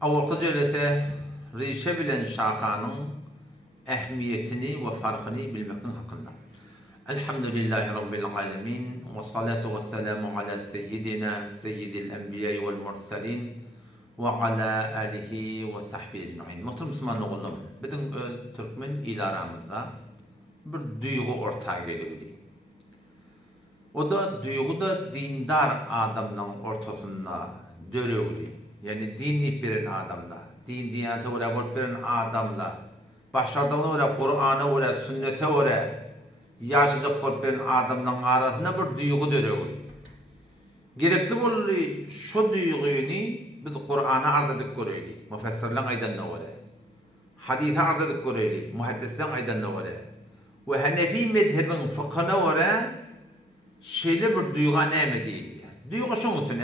Awalkı cölete rişe bilen şakanın ehmiyetini ve farkını bilmekin hakkında. Elhamdülillahi Rabbil alemin ve salatu ve selamu ala seyyidina seyyidil enbiya vel mursalin ve ala alihi ve sahbihi ecmaîn. Muhterem Müslüman oğlum, bizim Türkmen il aramızda bir duygu ortağa geliyor. O da duygu da dindar adamın ortasında dönüyor. Yani dinlik bir adamla, din diyete uğra bir adamla, başardığına uğra, Kur'an'a uğra, sünnete uğra, yaşayacak bir adamla arasında bir duygu dönüyor. Gerekli oluyor şu duyguyunu biz Kur'an'a ardadık görüyoruz. Müfessirler aydan uğra. Hadise ardadık görüyoruz. Muhaddisler aydan uğra. Ve Hanefi mezhebin fıkhına uğra şeyle bir duygu ne değil. Duygu şunun için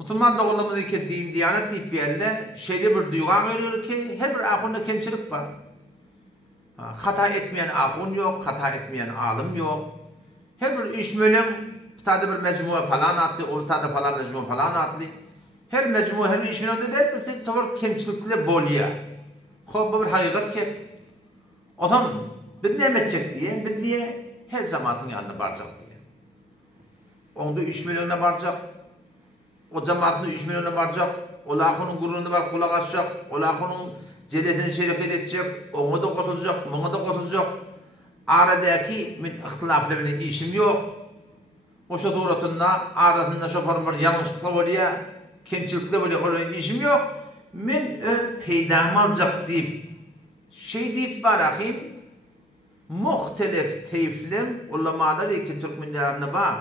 Müslüman doğrulamadığı din, diyanet deyip yerle şeyli bir duygu geliyor ki her bir ahunda kemçilik var. Hata etmeyen ahun yok, hata etmeyen alim yok. Her bir iş mölem, bir mecmua falan atlı, ortada falan mecmua falan atlı. Her mecmua, her bir iş mölem de der, bir tavır kemçilikle bolya. Hop bir hakikat ki. O zaman biz ne edecek diye, biz diye her zamanın yanına varacak diye. Onda iş mölümüne varacak. O cemaatini 3 milyona varacak, olağının gururunda var kulak açacak, olağının cedetini şerefet edecek, ona da koşulacak, buna da koşulacak. Aradaki ihtilaflarına işim yok. O şu doğrultusunda arasında şoförün bir yanlışlıkla oluyor, kemçilikle oluyor, işim yok. Men peydamı alacak deyip, şey deyip barakayım, muhtelif teyflim, ulamalar iki Türkmenlerine var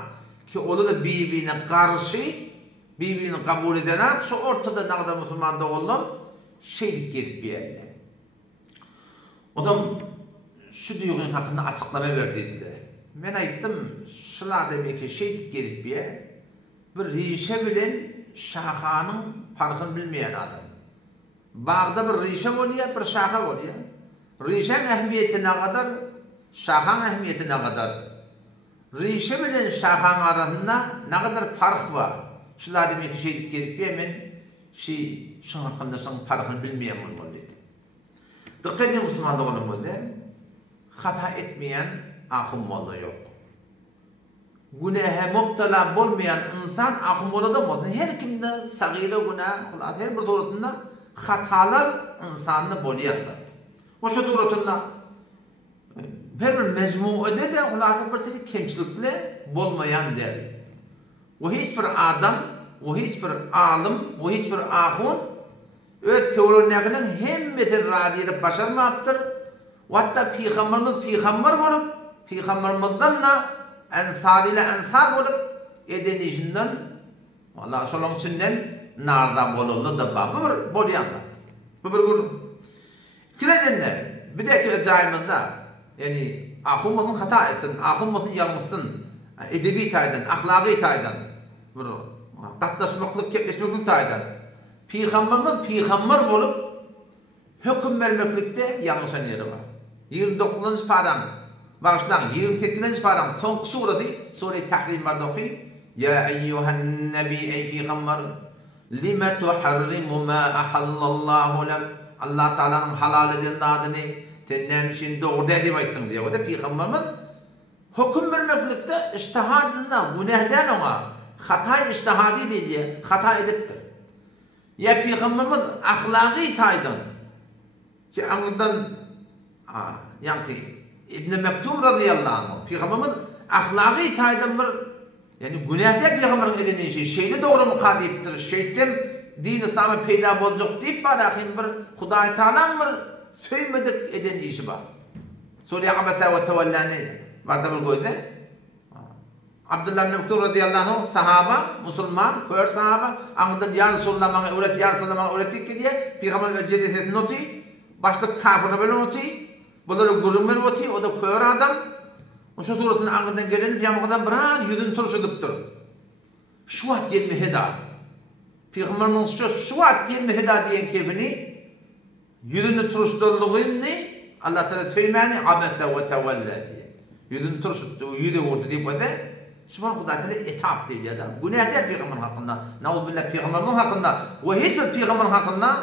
ki onu da birbirine karşı, birbirini kabul edenler, şu ortada ne kadar Müslüman da oğlum, şeylik gelip bir yerde. O da şu duygunun hakkında açıklama verdiydi. Ben ayıttım, şular demek ki şeylik gelip bir yer, bir rişe bilen şakanın farkını bilmeyen adam. Bağda bir rişe oluyor, bir şaka oluyor. Rişe'nin ehemmiyeti ne kadar, şakanın ehemmiyeti ne kadar. Rişe bilen şakanın arasında ne kadar fark var. Şular demek ki şeylik gelip hemen şunun hakkında şunun farkını bilmeyen olmalı dedi. Dikkat edin Müslüman olmalı. Hata etmeyen ahım olma yok. Günaha mubtala olmayan insan ahım olada olmalı. Her kimde sagire günah, her bir doğrultunda hatalar insanını boluyarlar. O şu doğrultunda her bir mecmuede de onlarda bir sürü kemçilikle bolmayan der. O hiçbir adam, o hiçbir alim, o hiçbir ahun öt teologlarının hemmeti radiyede başarmaktır. Hatta peygamber olup, peygamberimizden ensar olup edenişinden vallahi şolun içinden narda boluldu da babı bolyanlar. Bu bir grup. Kilecender bir de öcaymında yani ahumuzun hata etsin, ahumuzun yanlışsın, edebi taydan, ahlaki taydan, bir katlaşmaklık, kepleşmeklik taydan. Peygamberimiz peygamber olup hüküm vermeklikte yanlış yeri var. 29. param, bağışlan 28. param, son suresi, Sure-i Tahrim var okuy. Ya eyyuhan nebi ey peygamber, lime tuharrimu ma ahallallahu lak. Allah Teala'nın halal eden adını tennem için doğru edip ayttın diye. O da peygamberimiz hüküm vermeklikte iştihadında, günahdan ona, hata iştihadi diye hata ediptir. Ya peygamberimiz ahlaki taydan ki anından yani İbn Mektum radıyallahu anh peygamberimiz ahlaki taydan bir yani günahda peygamberin edenen şey şeyde doğru muhadiptir. Şeyden din İslam'a peyda olacak deyip barakim bir Hudayi Teala'nın bir söylemedik eden işi var. Sure Abasa ve Tevellani vardı bir koydu. Abdullah ibn Mektum radıyallahu anh sahaba, Müslüman, kör sahaba, anında ya Resulullah bana öğret, ya Resulullah bana öğretti ki diye Peygamber öcedesini noti, başta kafirine böyle noti, bunları gurumlar noti, o da kör adam. O şu suratının anından geleni Peygamber'den bırak yüzünü turş ediptir. Şu at gelme heda. Peygamber'in şu at gelme heda diyen kefini, yüzünü turşdurluğunu Allah Teala söymeni abese ve tevella diye. Yüzünü turşuttu, yüzü vurdu deyip o da Subhan Huda Teala etap deydi ya da. Günah der peygamberin hakkında. Nauzubillah peygamberin hakkında. Ve hiçbir peygamberin hakkında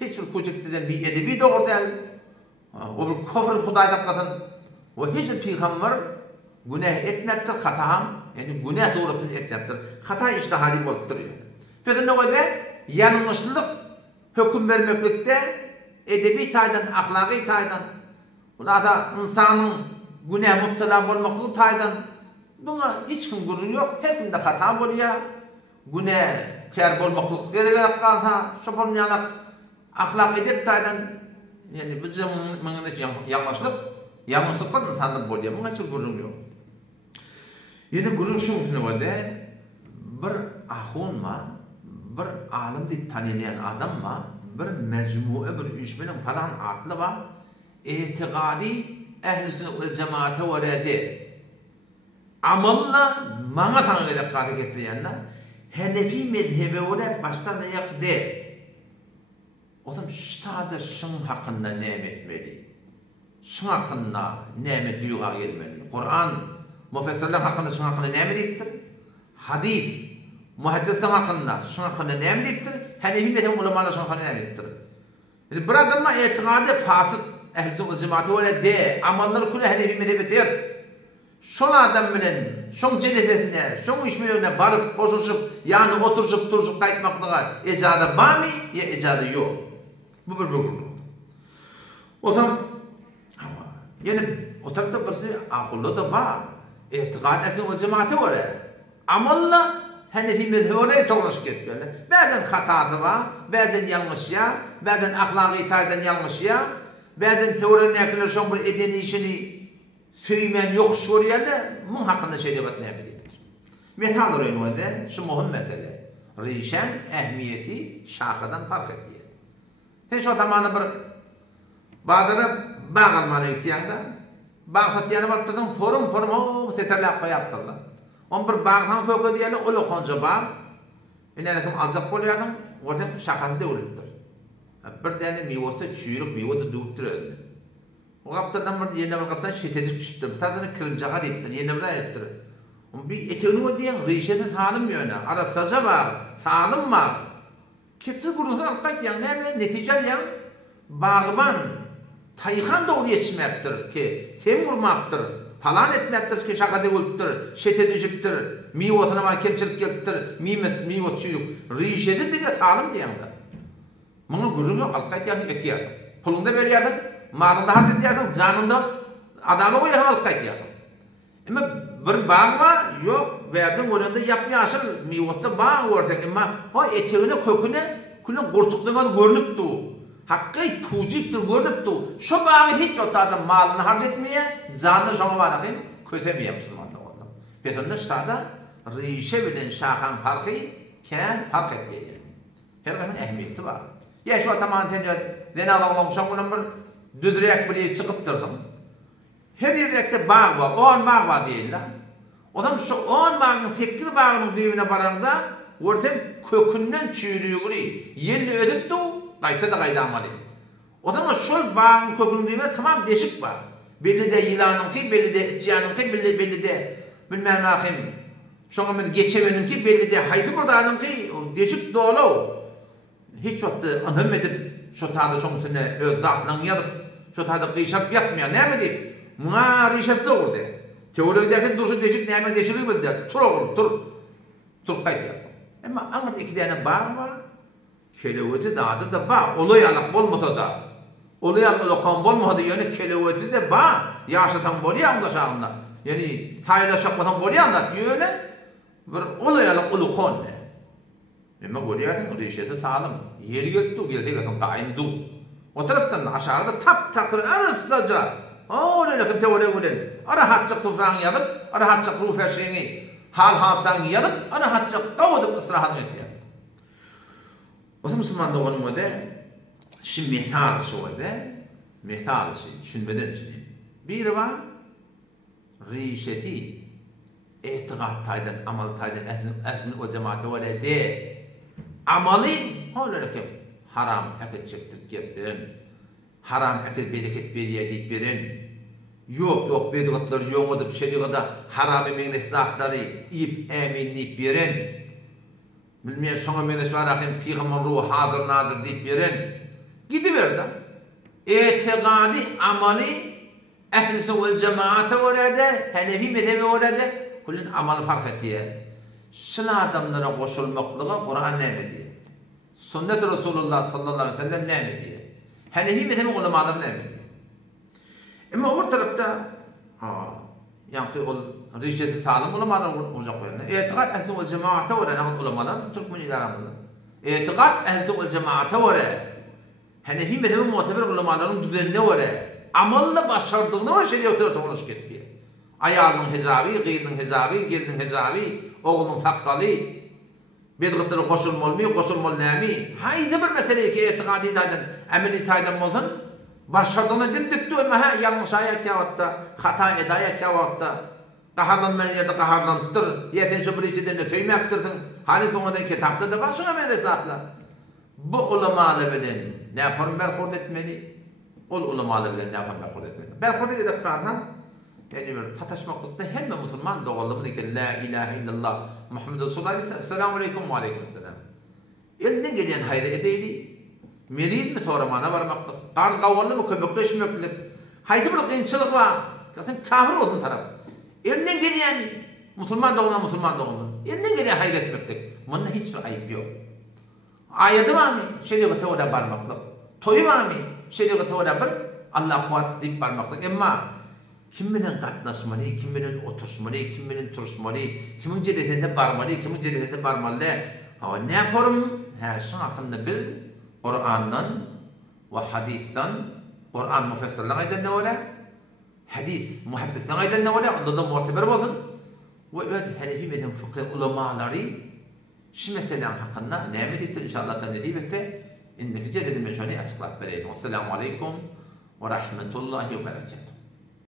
hiçbir küçükten bir edebi doğru değil. O bir kufr Hudayda kadın. Ve hiçbir peygamber günah etmektir, hatam. Yani günah suretini etmektir. Hata iştihadi bolup duruyor. Peki ne kadar yanlışlık hüküm vermeklikte edebi taydan, ahlaki taydan. Bunlarda insanın günah müptela bolmaklığı taydan. Buna hiç kim gurur yok. Hepinde hata oluyor. Günah kâr bolmaklık gerek kalsa, şopun yanak ahlak edep taydan. Yani bizim yanlışlık, yanlışlıklar insanlık oluyor. Buna hiç gurur yok. Yine gurur şu için var da bir ahun ma, bir alim deyip tanıyan adam ma, bir mecmuu bir üçmenin falan atlı var. İtikadi ehl-i sünnet ve cemaate varedi. Amalla mana tanı edip katı getiriyenler Hanefi mezhebi ole baştan ayak de. O zaman ştada şın hakkında nem etmeli. Şın hakkında nem duyuğa gelmeli. Kur'an müfessirler hakkında şın hakkında nem ediptir. Hadis muhaddisler hakkında şın hakkında nem ediptir. Hanefi mezhebi ulemalar şın hakkında nem ediptir. Yani bir adamma itikadı fasık ehl-i sünnet ve cemaate ole de. Amalları kulu Hanefi mezhebi der. Şol adam bilen, şol cenetetine, şol işmelerine barıp, boşuşup, yani oturuşup, turuşup kayıtmaklığa ecadı var mı ya ecadı yok. Bu bir gurur. O zaman, yani o tarafta birisi akıllı da var. İtikad etsin o cemaati var. Amalla Hanefi mezhebi oraya toğraş getiriyorlar. Bazen hatası var, bazen yanlış ya, bazen ahlaki taydan yanlış ya, bazen teorinin ekler şon bir edeni işini söyleyen yok soruyorlar, bunun hakkında şey debat ne yapabilir? Methal oynuyordu, şu muhim mesele. Rişen, ehmiyeti, şahıdan fark ediyor. Hiç o zamanı bir bazıları bağ almana ihtiyanda, bağ satıyana baktırdım, porum o seterli akba yaptırlar. On bir bağdan kökü diyelim, o lokonca bağ, inerekim alacak oluyordım, orada şakası devlettir. Bir tane meyvesi çürük, meyvesi dövüktürüyor. O kaptandan bir yerine bir kaptan şetedik çıktı. Tazını kırımcağa deyiptir, yerine bir ayettir. Bir eteni o diyen rişeti sağlam yöne. Arasaca var, sağlam var. Kepsi kurulsa alkayt yan, netice yan. Bağban, tayıkan da onu yetişmektir ki, sen vurmaktır. Falan etmektir ki şaka devulttur, şete düşüptür. Miyvotuna var kepçilik geliptir, miyvot çürük. Rişeti diye sağlam diyen de. Bunu gurunu alkayt yan ekiyordum. Pulunda veriyordum. Malında harcı diyordum, canında adamı koyarım alıp kaytıyordum. Ama bir bağ var, yok, verdim orada yapmaya asıl miyotta bağ vardı. Ama o eteğine köküne külün kurçukluğuna görünüptü. Hakkı tuciktir görünüptü. Şu bağı hiç otada malını harcı etmeye, canını şuna varakayım, kötemeye Müslümanlar oldu. Betonda ştada rişe bilen şahan farkı ken fark ettiği yani. Her kadın ehemmiyeti var. Ya şu ataman tence, dene Allah'ın şunun bir düdürek bir çıkıp durdum. Her yerde bağ var, 10 bağ var diyorlar. O zaman şu 10 bağın 8 bağının düğümüne baranda orada kökünden çürüyüğünü yerli ödüp de kayıta da kayda amalı. O zaman şu bağın kökünün düğümüne tamam deşik var. Belli de yılanınki, belli de içyanınki, belli de bilmem nakim. Şuna geçemeninki, belli de haydi buradayınki deşik dolu. Hiç ottı anım edip şu tadı şontine ödaklan yadıp şu tadı kıyşarp yapmıyor. Ne mi deyip? Muna rişet de orada. Teorideki duruşu deşik neyme deşilir mi de? Tur oğlum, tur. Tur kayıt yaptım. Ama anlat iki tane bağ var. Keleveti dağda da bağ. Olay alak olmasa da. Olay alak olakan olmasa da yani keleveti de bağ. Yaşatan boluyor anlaşağında. Yani sayıla şapkatan boluyor anlat. Öyle bir olay alak olakan ne? Ama görüyorsun rişeti sağlam. Yeri götü gelse bakın daimdu. O taraftan aşağıda tap takır arıslaca. Öyle ki teori bilen. Arahatçak toprağın yadıp, arahatçak ruh ferşeğini hal sen yadıp, arahatçak kavudup ısrahatını ediyor. O zaman Müslüman da onun öde şimdi methal şu öde. Methal şey, düşünmeden şey. Bir var rişeti itikat taydan, amal taydan, ezin o cemaate öyle de. Amali öyle ki haram eket çektirip getiren, haram eket bereket beriye deyip verin, Yok bedgatlar yok edip şeriada haram emeğin esnafları ip eminleyip veren. Bilmeyen şoňa mene var ahin Peygamber ruhu hazır nazır deyip veren. Gidiverdi. Etikadi amali ehl-i sünnet vel cemaate orada, Hanefi mezhebi orada, kullun amal fark etdiye. Şuna adamlara koşulmaklığa Kur'an ne diyor? Sünnet Resulullah sallallahu aleyhi ve sellem ne diyor? Hanefi mezhebi ulemalar ne diyor? Ama o tarafta yani o riceti sağlam ulemalar olacak yani. Etikad ehl-i sünnet vel cemaate orada ulemalar Türkmeniler arasında. Etikad ehl-i sünnet vel cemaate orada. Hanefi mezhebi muteber ulemaların düzenine orada. Amalla başardığına var şeriat ortaya çıkıyor. Ayağının hezabi, kıyının hezabi, gelinin hezabi, oğlunun sakkalı, bedgatları koşulmalı nami. Haydi bir meseleyi ki etikadi taydan, ameli taydan olsun, başardığına dimdikti ama yanlış ayet yavatta, hata edayet yavatta, kaharlanmayan yerde kaharlanttır, yetince bir içinden de töyme yaptırdın, hani konudan kitapta da başına medesatla. Bu ulemalı bilen ne yaparım berhud etmeli? Ol ulemalı bilen ne yaparım berhud etmeli? Berhud edip kalsan, yani bir tataşmaklıkta hem Müslüman doğalımın ki la ilahe illallah Muhammed Resulullah Esselamu Aleyküm ve Aleykümselam. Elinden gelen hayra edeyli, merid mi toramana varmaklık, qarz qavallı mı kömekleşmeklik, haydi bir kıyınçılık var, kasın kafir olsun taraf. Elinden gelen Müslüman doğumdan, elinden gelen hayra etmeklik, bunun hiçbir ayıp yok. Ayeti var mı? Şeriatı orada barmaklık. Toyu var mı? Şeriatı orada bir Allah kuvat deyip barmaklık. Ama kim bilen katlaşmalı, kim bilen oturuşmalı, kim bilen turuşmalı, kimin cedetinde barmalı, kimin cedetinde barmalı. Ama ne yaparım? Şun hakkında bil, Kur'an'dan ve hadis'ten, Kur'an müfessirlen aydan ne ola? Hadis, muhaddislen aydan ne ola? Onda da muhteber olsun. Ve evet, Hanefi mezheb fıkıh ulemaları şu mesele hakkında ne ediptir inşallah tanıdıyım ve indeki cededim meşhuri açıklayıp vereyim. Esselamu aleyküm ve rahmetullahi ve berekatuhu.